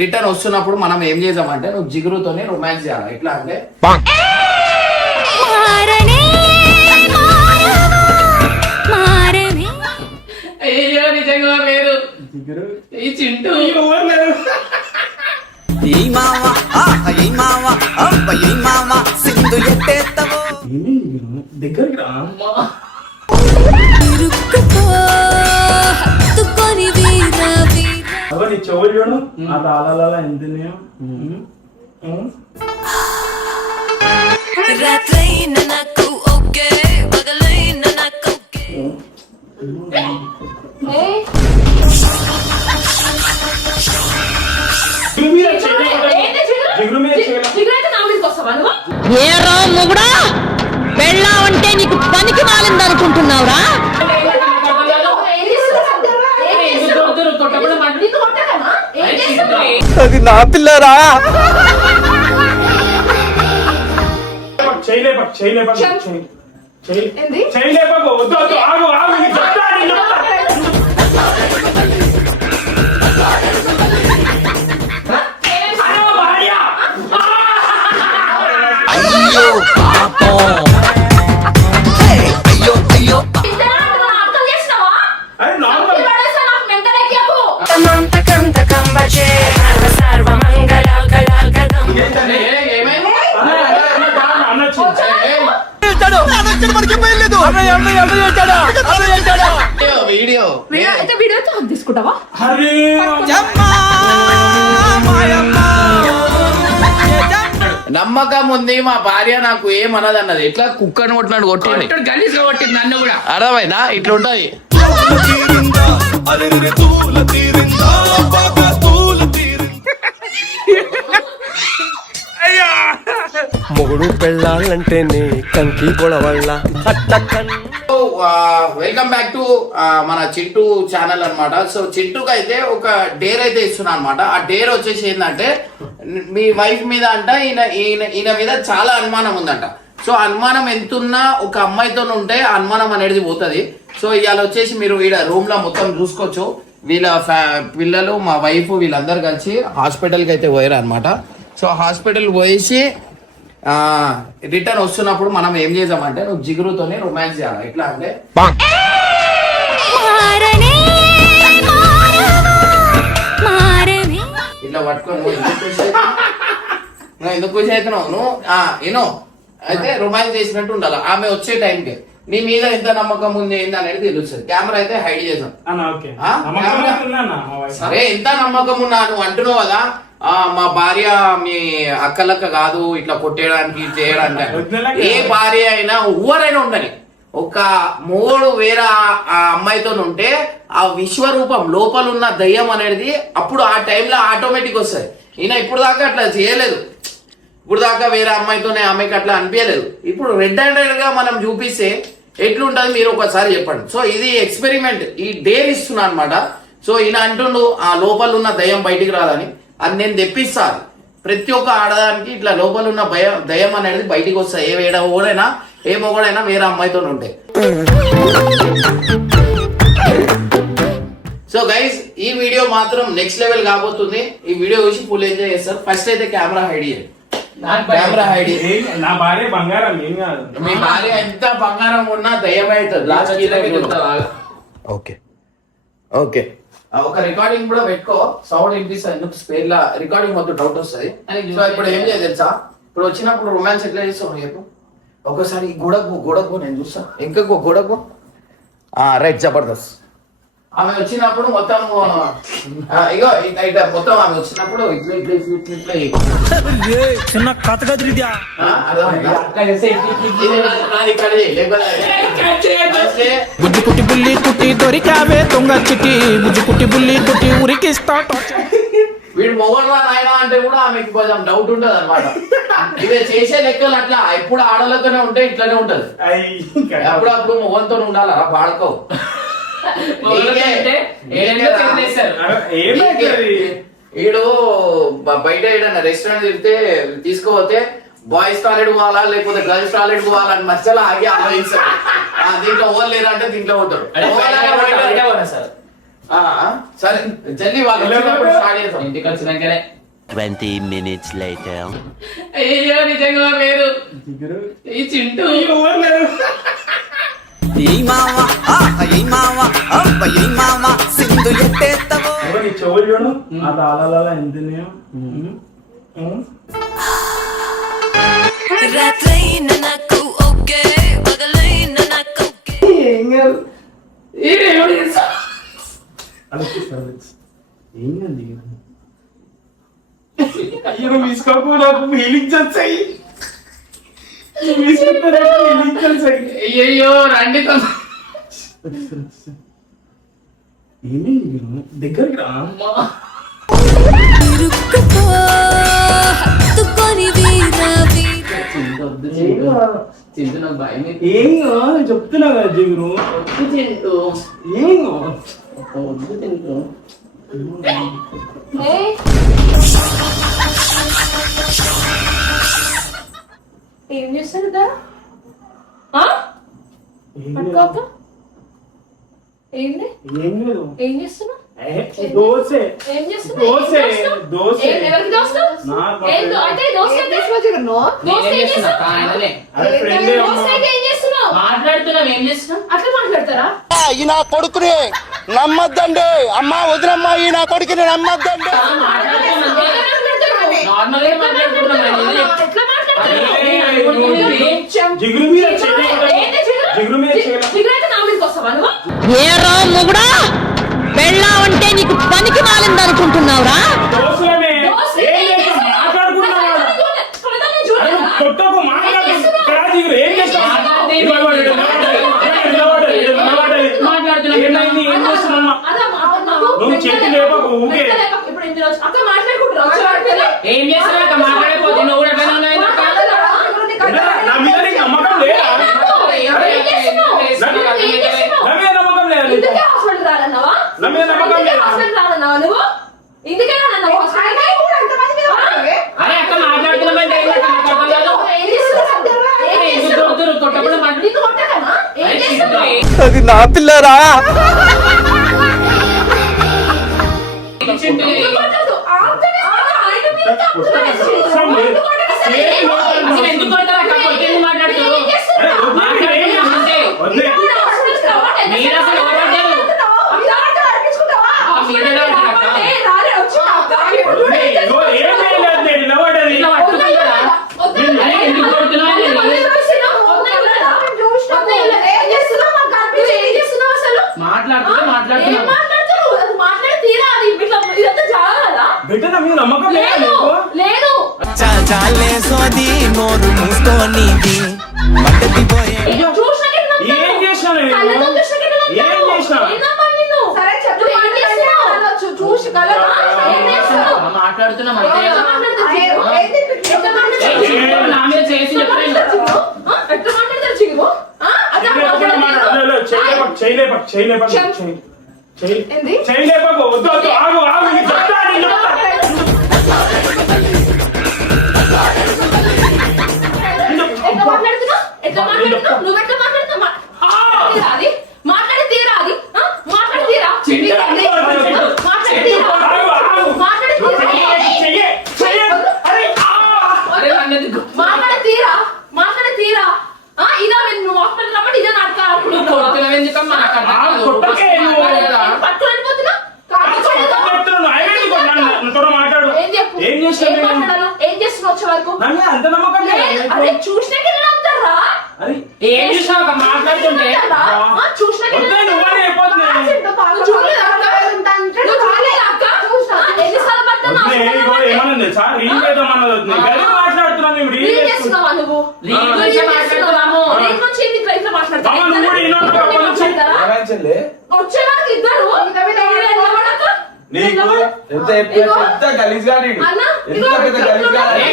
Return వస్తున్నప్పుడు మనం ఏం చేద్దామంటే నువ్వు జిగురుతోనే రొమాన్స్ చేయాలి. ఎట్లా అంటే అయ్యో నిజంగా లేదు ఈ చింటూ దగ్గరికి రా నీ చెవులు చూడు అది అలా ఎంత ఏరా మొగుడా పెళ్ళా అంటే నీకు పనికి మాలిందనుకుంటున్నావురా? అది నా పిల్లరా. అయ్యో పాపం. అయ్యో అయ్యో వీడియో తీసుకుంటావా? నమ్మకం ఉంది మా భార్య నాకు ఏమన్నది అన్నది. ఎట్లా కుక్కను కొట్టినాడు కొట్టింది నన్ను కూడా అర్థమైనా ఇట్లా ఉంటది. మొగుడు పెళ్ళాలంటేనే కంకి గొడవల్ల. వెల్కమ్ బ్యాక్ టు మన చింటూ ఛానల్ అన్నమాట. సో చింటూకి అయితే ఒక డేర్ అయితే ఇస్తున్నా అనమాట. ఆ డేర్ వచ్చేసి ఏంటంటే మీ వైఫ్ మీద అంట ఈయన మీద చాలా అనుమానం ఉందంట. సో అనుమానం ఎంతున్నా ఒక అమ్మాయితో ఉంటే అనుమానం అనేది పోతుంది. సో ఇవాళ వచ్చేసి మీరు ఈడ రూమ్ లో మొత్తం చూసుకోవచ్చు. వీళ్ళ పిల్లలు మా వైఫ్ వీళ్ళందరూ కలిసి హాస్పిటల్కి అయితే పోయారు అనమాట. సో హాస్పిటల్ పోయేసి రిటర్న్ వస్తున్నప్పుడు మనం ఏం చేద్దామంటే నువ్వు జిగురుతోనే రొమాన్స్ చేయాలి. ఎట్లా అంటే ఇట్లా పట్టుకొని నువ్వు ఎందుకు ఖుషి అవుతున్నావు నువ్వు ఏనో అయితే రొమాన్స్ చేసినట్టు ఉండాలి. ఆమె వచ్చే టైంకి నీ మీద ఎంత నమ్మకం ఉంది ఏంది అనేది తెలుస్తుంది. కెమెరా అయితే హైడ్ చేద్దాం. సరే ఎంత నమ్మకం ఉన్నా నువ్వు అంటున్నావు కదా మా భార్య మీ అక్కలక్క కాదు ఇట్లా కొట్టేయడానికి చేయడానికి. ఏ భార్య అయినా ఎవరైనా ఉండని ఒక మూడు వేరే ఆ అమ్మాయితో ఉంటే ఆ విశ్వరూపం లోపల ఉన్న దయ్యం అనేది అప్పుడు ఆ టైంలో ఆటోమేటిక్ వస్తుంది. ఈయన ఇప్పుడు దాకా అట్లా చేయలేదు. ఇప్పుడు దాకా వేరే అమ్మాయితోనే ఆమెకి అట్లా అనిపించలేదు. ఇప్పుడు రెడ్ హ్యాండెడ్ గా మనం చూపిస్తే ఎట్లుంటుంది మీరు ఒకసారి చెప్పండి. సో ఇది ఎక్స్పెరిమెంట్, ఈ డేర్ ఇస్తున్నా అనమాట. సో ఈయన అంటుండు ఆ లోపల ఉన్న దయ్యం బయటికి రాదని. అది నేను తెప్పిస్తాను. ప్రతి ఒక్క ఆడదానికి ఇట్లా లోపల ఉన్న దయ్యం అనేది బయటికి వస్తాయి. ఏ మొగడైనా వేరే అమ్మాయితో ఉంటే. సో గైస్ ఈ వీడియో మాత్రం నెక్స్ట్ లెవెల్ కాబోతుంది. ఈ వీడియో చూసి ఫుల్ ఎంజాయ్ చేస్తారు. ఫస్ట్ అయితే కెమెరా హైడ్ చేయండి. కెమెరా హైడ్ నా భార్య బంగారం ఏం కాదు. మీ భార్య ఎంత బంగారం ఉన్నా దయ్యం అవుతుంది. ఓకే ఓకే ఒక రికార్డింగ్ కూడా పెట్టుకో. సౌండ్ వినిపిస్తుంది. ఎందుకు స్పేర్ లా రికార్డింగ్ మొత్తం డౌట్ వస్తుంది. సో ఇప్పుడు ఏం లేదు తెలుసా, ఇప్పుడు వచ్చినప్పుడు రొమాన్స్ ఎట్లా చేస్తావు చెప్పు. ఒకసారి గోడకు నేను చూస్తా. ఇంకా గోడకు రైట్ జబర్దస్త్. ఆమె వచ్చినప్పుడు మొత్తం ఇగో ఇట్లా మొత్తం ఆమె వచ్చినప్పుడు చిన్న కథ గదిరిద్యా బుజ్జి కుట్టి బుల్లి కుట్టి దొరికావే దొంగ చిట్టి బుజ్జి కుట్టి బుల్లి కుట్టి ఉరికిస్తా. వీడు మొగడు నాయన అంటే కూడా ఆమెకి కొంచెం డౌట్ ఉంటది అనమాట. ఇవే చేసే లెక్కలు అట్లా ఎప్పుడు ఆడలతోనే ఉంటే ఇట్లానే ఉంటది. అప్పుడప్పుడు మొగంతో ఉండాలి బాడుకో. ఈడు బయట ఏదైనా రెస్టారెంట్ తిరిగితే తీసుకోపోతే బాయ్స్ టాయిలెట్ పోవాలా లేకపోతే గర్ల్స్ టాయిలెట్ పోవాలా అని మధ్యలో ఆగి ఆలోచిస్తాడు. దీంట్లో ఓవర్ లేరా అంటే దీంట్లో పోతాడు. సరే జల్లి వాళ్ళు వచ్చినప్పుడు స్టార్ట్ చేద్దాం. ఇంటికి వచ్చినాకనే 20 minutes later. అయ్యో నిజంగా లేదు ఈ చింటూ ఎవరి చెవులు చూడు ఆ తాళాల ఎందున్నాయో ఏం కాదు అయ్యో తీసుకోకు నాకు ఫీలింగ్స్ వచ్చాయి ఫీలింగ్స్ వచ్చాయి అయ్యో రండి ఏమీ దగ్గరికి రా చింటూ నాకు భయం ఏం చెప్తున్నా కదా జిగురు చింటూ ఏం వద్దు చింటూ ఏం చేస్తారు ఏంది ఏం లేదు ఏం చేస్తున్నావు దోశ ఏం దోశ దోశ ఎవరికి దోస్తావు అంటే దోశ ఆయననే ఏం చేస్తున్నావు మాట్లాడుతున్నాం ఏం చేస్తున్నాం అట్లా మాట్లాడతారా ఈ నా కొడుకుని నమ్మద్దండి అమ్మ వదినమ్మా ఈ నా కొడుకుని నమ్మద్దండి నార్మల్ గా మాట్లాడుతున్నాం ఎట్లా జిగురు మీద జిగురు మీద ఏరా మొగుడా పెళ్ళా అంటే నీకు పనికి మాలింది అనుకుంటున్నావురా దోశలోనే కొట్టకు మాట్లాడు జిగురు ఏం చేస్తావు ఏమైంది ఏం చేస్తున్నావు నువ్వు చెట్టు లేపకు ఊకే ఏం చేస్తున్నా మాట్లాడిపోతే నువ్వు కూడా ఎట్లా ఉన్నావు నా మీద నీకు నమ్మకం లేదా నా మీద నమ్మకం లేదా నీకు? నా మీద నమ్మకం లేదా అరే అక్క మాట్లాడుతున్నామంటే కొట్టకుండా అది నా పిల్లరా ఎందుకు కొడతారు అక్క కొట్టేది మాట్లాడుతారు వద్దే మీరు అసలు ఏం చేయలేదు నేను నిలబడేది ఎందుకు కొడుతున్నావు మాట్లాడుతున్నా బిడ్డ నా మీద నమ్మకం లేదా నీకు లేదు చాలే సోది నోరు మూసుకోనిది పట్టతి పోయే ఏం చేశాను నేను ఏం చేసినా మాట్లాడుతున్నాం అంటే నా మీద చేసి చేయలేపకు వద్దు వద్దు ఆగు ఆగు నేను చెప్తా నేను చెప్తా అంత నమ్మకం ఏం చూసినావు మాట్లాడుతుంటే ఏమన్నా సార్ రీల్ చేద్దామన్నది మాట్లాడుతున్నా మేము రీల్ నువ్వు వచ్చేవారికి ఇద్దరు నీకు ఎంత పెద్ద గలీజ్ గాని ఎంత పెద్ద గలీజ్ గాని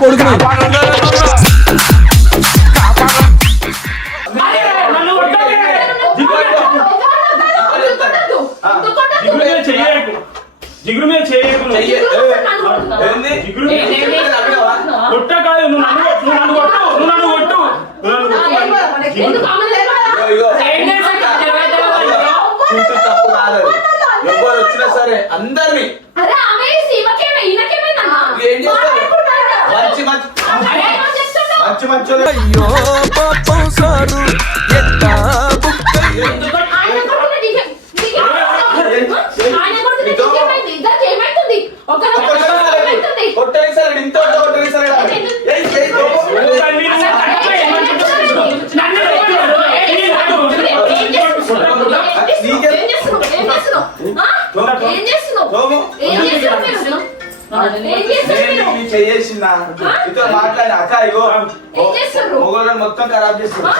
కొడుకు జిగురు మీద చేయకు కొట్ట కాదు నువ్వు నన్ను కొట్టు అందరినీ అరే ఆమె సీమకేమే ఈయనకేమేనన్నా ఏం చేస్తారు? మంచి మంచి మంచి మంచి వాళ్ళు. అయ్యో పాపం సారు ఎంత బుక్కయ్య కొట్టేసారు ఇంత కొట్టేసారు చేసిన ఇతో మాట్లాడి అక్క ఇగో మొగోళ్ళని మొత్తం ఖరాబ్ చేస్తున్నా.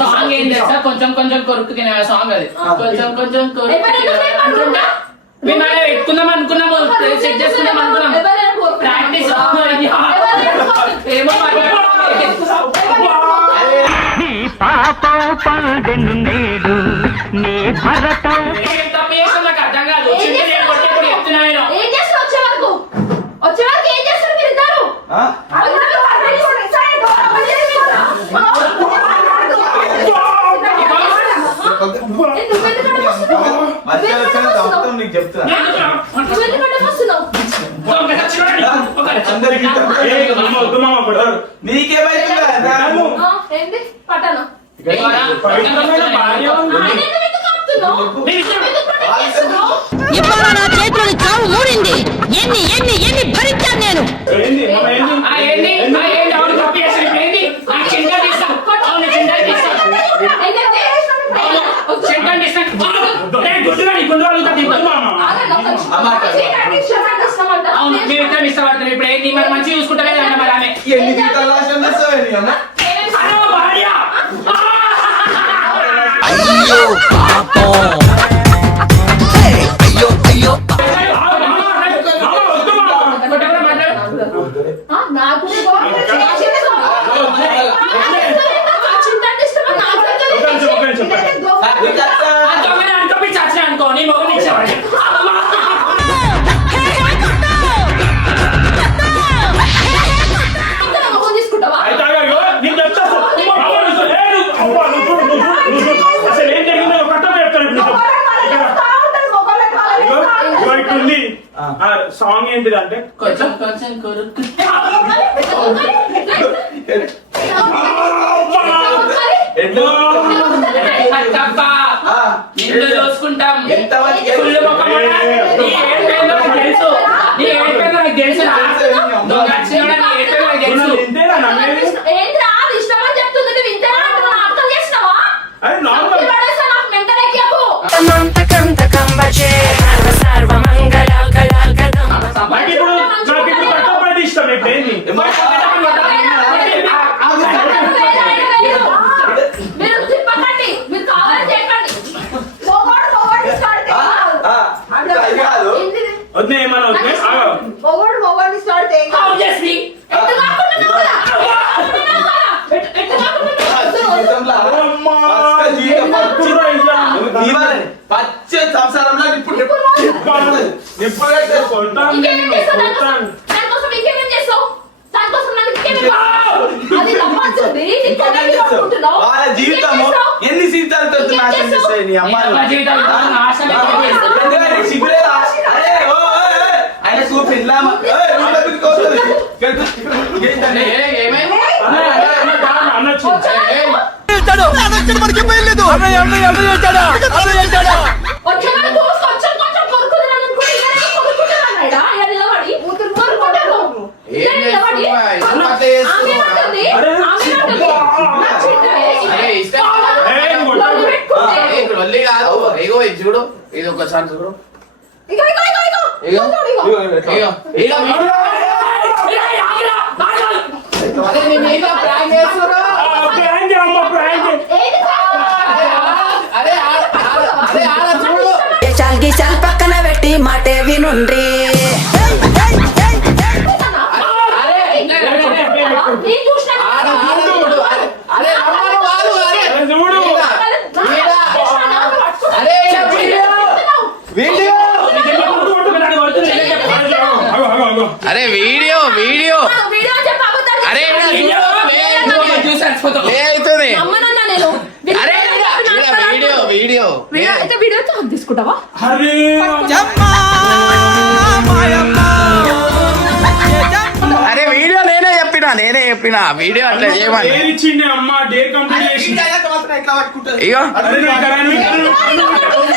సాంగ్ ఏం తెలుసా? కొంచెం కొంచెం కొరుకు తినే సాంగ్ అది. కొంచెం కొంచెం కొరుకు మేము అలా పెట్టుకుందాం అనుకున్నాము, సెట్ చేసుకుందాం అనుకున్నాము. ప్రాక్టీస్ ఏమో నాకు అర్థం కాదు. చెప్తున్నా నేను వచ్చేవారికి ఏం చేస్తారు మీరు ఇద్దరు? నీకు చెప్తున్నా నీకేమైతుందా ఏంటి పట్టను ఇప్పుడు నా చేతిలో చావు మూడింది. ఎన్ని ఎన్ని ఎన్ని భరించాను నేను. ఇప్పుడు ఏంటి మరి మంచిగా చూసుకుంటా మరి ఆమె ఎన్ని జీతాలు రాసిన అయ్యో పాపం అయ్యో అయ్యో నాకు అనుకో నీ మొగలు ఇచ్చేవాడు. తీసుకుంటావా సాంగ్ ఏంటిదంటే కొంచెం కొంచెం కొరుకు నిన్ను చూసుకుంటాం. ఫుల్ ముఖం ఉన్నా. నీ ఏడుపేందో నాకు తెలుసు. నీ ఏడుపేందో నాకు తెలుసు. నువ్వు నచ్చినోడా నీ ఏడుపేందో నాకు తెలుసు. ఇంతేనా నమ్మేది? ఏంద్రా అది ఇష్టమని చెప్తుంది నువ్వు ఇంతేనా అంటున్నావు? అర్థం చేసినావా? అరే నార్మల్ ఈ పడేస్తా నాకు మెంటల్ ఎక్కియకు. నాకు ఇప్పుడు కట్టపడి ఇష్టం ఇప్పుడు ఏంది? మీరు తిప్పకండి, మీరు కావాలని చేయకండి. మొగోడు స్టార్ట్ వద్దే ఏమన్నా వద్దే మొగోడు స్టార్ట్ Obviously. పచ్చ సంసారంలో ఇప్పుడు దానికోసం ఇంకేమేం చేస్తావు? దానికోసం నన్ను ఇంకేమేం అది తప్పనిసరి. వాళ్ళ జీవితము ఎన్ని జీవితాలతో నాశనం చేస్తాయి నీ అమ్మాయి ఆయన చూపు ఇలా అనొచ్చు. వచ్చేవాడు కొంచెం కొంచెం కొరుకుతుంది నన్ను కూడా ఇలానే కొరుకుతున్నాడా? ఇలా నిలబడి కొరుకుంటాను. ఇలా నిలబడి ఆమె ఉంటుంది. ఇగో ఇది చూడు, ఇది ఒకసారి చూడు. ఇగో ఇగో ఇగో ఇగో ఇగో ఇగో ఇగో ఇగో అదే నేను ఇంకా ప్రాంక్ చేస్తున్నా. ప్రాంక్ అమ్మ ప్రాంక్. ఏది అదే అదే ఆడ చూడు. చాల్ పక్కన పెట్టి మాటే వినుండ్రి. నేను చూసిన ఆడ చూడు. అరే అమ్మను వాడు అరే చూడు. అరే వీడియో అరే వీడియో వీడియో అరే చూసాను ఫోటో అవుతుంది. అమ్మనన్నా నేను అరే వీడియో అయితే వీడియో తీసుకుంటావా? అరే అరే వీడియో నేనే చెప్పిన వీడియో అట్లా చేయమని డేర్ ఇచ్చింది అమ్మ, డేర్ కంప్లీట్ చేసి ఎట్లా పట్టుకుంటారు? ఇగో అరే నా కరాని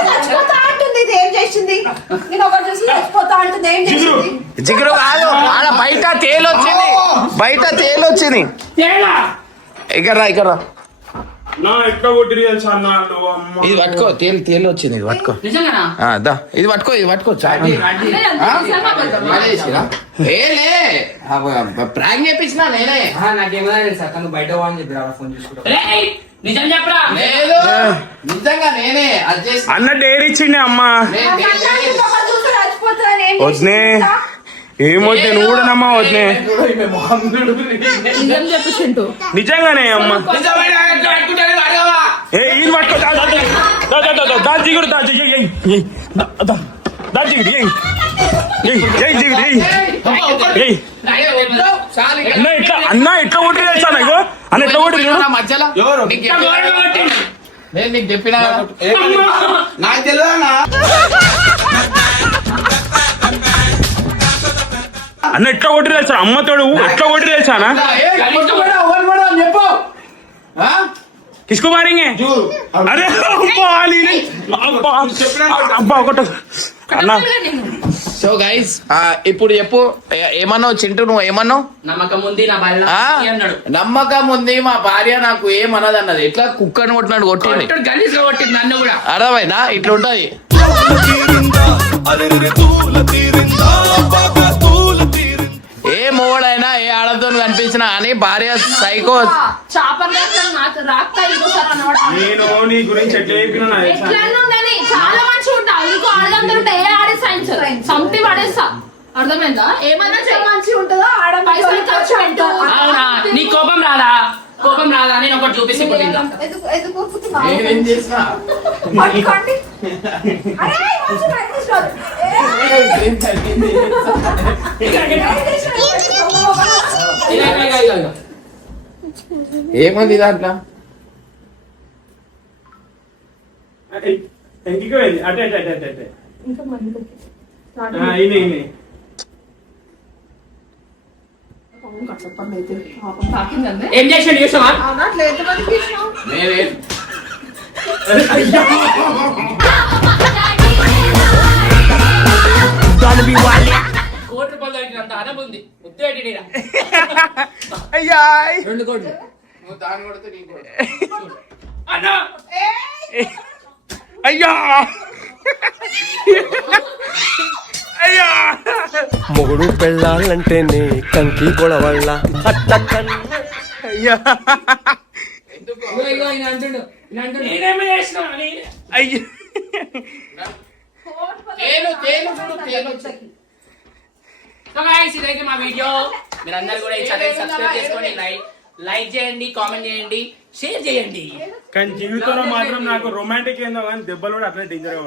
చచ్చిపోతా అంటుంది, ఇది ఏం చేసింది? నేను ఒకటి చూసి చచ్చిపోతా అంటుంది, ఏం చేసింది? జిగురు కాదు ఆడ బయట తేలొచ్చింది తేడా ఇక్కడ నా ఎట్లా కొట్టిరు తెలుసా అన్న వాళ్ళు, అమ్మ. ఇది పట్టుకో తేలొచ్చింది ఇది పట్టుకో నిజంగానా? దా ఇది పట్టుకో చాటి అదే అంత ప్రాంక్ చేపించిన నేనే రేయ్, నిజం చెప్పరా? లేదు నిజంగా నేనే అది చేసి అన్న డేర్ ఇచ్చిండే అమ్మ. వదినే ఏమొద్దే, నువ్వు కూడా నమ్మా వదినే. నిజం చెప్పు చింటూ. నిజంగానే అమ్మ. ఏ ఈ పట్టుకో, దా జిగుడు, దా జిగుడు, దా జిగుడు, జిగుడు, అన్న ఎట్లా కొట్టి తెలుసా నాకు? అన్న ఎట్లా కొట్టి మధ్యలో ఎవరు? నేను నీకు చెప్పిన నాకు తెలియదా? అన్న ఎట్లా కొట్టి తెలుసా? అమ్మతోడు ఎట్లా కొట్టి తెలుసానా? చెప్పు किसको मारेंगे? अरे అబ్బా ఒకటి అన్న. సో గైస్ ఇప్పుడు చెప్పు ఏమన్నావు చింటూ, నువ్వు ఏమన్నావు? నమ్మకం ఉంది నా బల్ల అన్నాడు. నమ్మకం ఉంది మా భార్య నాకు ఏమన్నది అన్నది. ఎట్లా కుక్కని కొట్టినాడు కొట్టింది, గలీజ్గా కొట్టింది నన్ను కూడా. అర్థమైనా? ఇట్లా ఉంటది. ఏ మొగడైనా ఏ ఆడతో కనిపించినా అని భార్య సైకో నేను నీ గురించి ఎట్లా చెప్పినా నాకు తెలుసా? చాలా మంచిగా ఉంటావు. ఇంకో ఆడదంతా ఏ ఆడే సైన్స్ సంపి పడేస్తా. అర్థమైందా? ఏమన్నా మంచిగా ఉంటుందో ఆడ పైసలు ఖర్చు పెట్టు. అవునా? నీ కోపం రాదా? నేను ఒకటి చూపిస్తే కొట్టిందా? నేనేం చేసినా ఏమంది దాంట్లో? ఇంటికి వెళ్ళి అటే అటే అటే అటే ఈయన ఏం చేసాడు చూసావా? నేనే కోటి రూపాయలు దొరికినంత అదం ఉంది. ముద్దేటి నీడ. అయ్యా 2 కోట్లు. నువ్వు దాన్ని కొడితే నీకు అన్నా అయ్యా అయ్యా. మొగుడు పెళ్ళాలంటేనే కంకి గొడవల్ల అయ్యా. ఇగో ఈయన అంటుండు. నేనేమి చేసినా? అయ్యా సో గైస్ ఇదైతే మా వీడియో. మీరందరూ కూడా ఈ ఛానల్ సబ్స్క్రైబ్ చేసుకొని లైక్ చేయండి, కామెంట్ చేయండి, షేర్ చేయండి. కానీ జీవితంలో మాత్రం నాకు రొమాంటిక్ ఏందో కానీ దెబ్బలు కూడా అట్లా డేంజర్